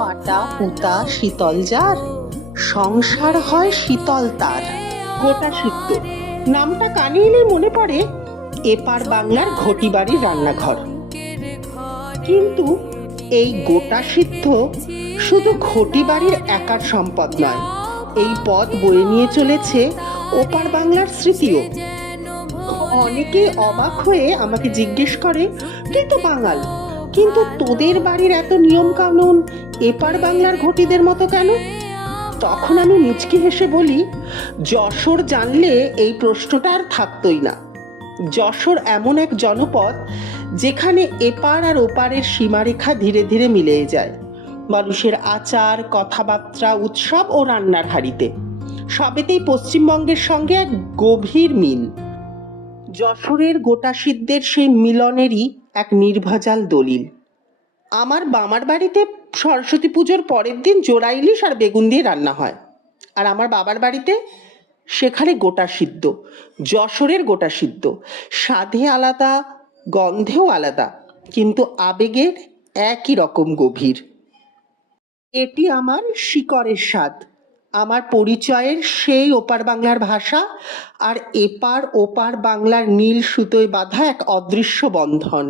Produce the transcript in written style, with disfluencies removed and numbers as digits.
পাটা পুতা শীতল যার, সংসার হয় শীতল তার। গোটা সিদ্ধ নামটা কানে এলেই মনে পড়ে এপার বাংলার ঘটি বাড়ির রান্নাঘর। কিন্তু এই গোটা সিদ্ধ শুধু ঘটি বাড়ির একার সম্পদ নয়, এই পদ বয়ে নিয়ে চলেছে ওপার বাংলার স্মৃতিও। অনেকে অবাক হয়ে আমাকে জিজ্ঞেস করে, তুই তো বাঙাল, কিন্তু তোদের বাড়ির এত নিয়ম কানুন এপার বাংলার ঘটিদের মতো কেন? তখন আমি মুচকি হেসে বলি, যশোর জানলে এই প্রশ্নটা আর থাকতোই না। যশোর এমন এক জনপদ যেখানে এপার আর ওপারের সীমারেখা ধীরে ধীরে মিলে যায়। মানুষের আচার, কথাবার্তা, উৎসব ও রান্নার হাঁড়িতে সবেতেই পশ্চিমবঙ্গের সঙ্গে এক গভীর মিল। যশোরের গোটা সিদ্ধের সেই মিলনেরই এক নির্ভেজাল দলিল। আমার মামার বাড়িতে সরস্বতী পুজোর পরের দিন জোড়া ইলিশ আর বেগুন দিয়ে রান্না হয়, আর আমার বাবার বাড়িতে সেখানে গোটা সিদ্ধ। যশোরের গোটা সিদ্ধ স্বাদে আলাদা, গন্ধেও আলাদা, কিন্তু আবেগের একই রকম গভীর। এটি আমার শিকড়ের স্বাদ, আমার পরিচয়ের সেই ওপার বাংলার ভাষা আর এপার ওপার বাংলার নীল সুতোয় বাঁধা এক অদৃশ্য বন্ধন।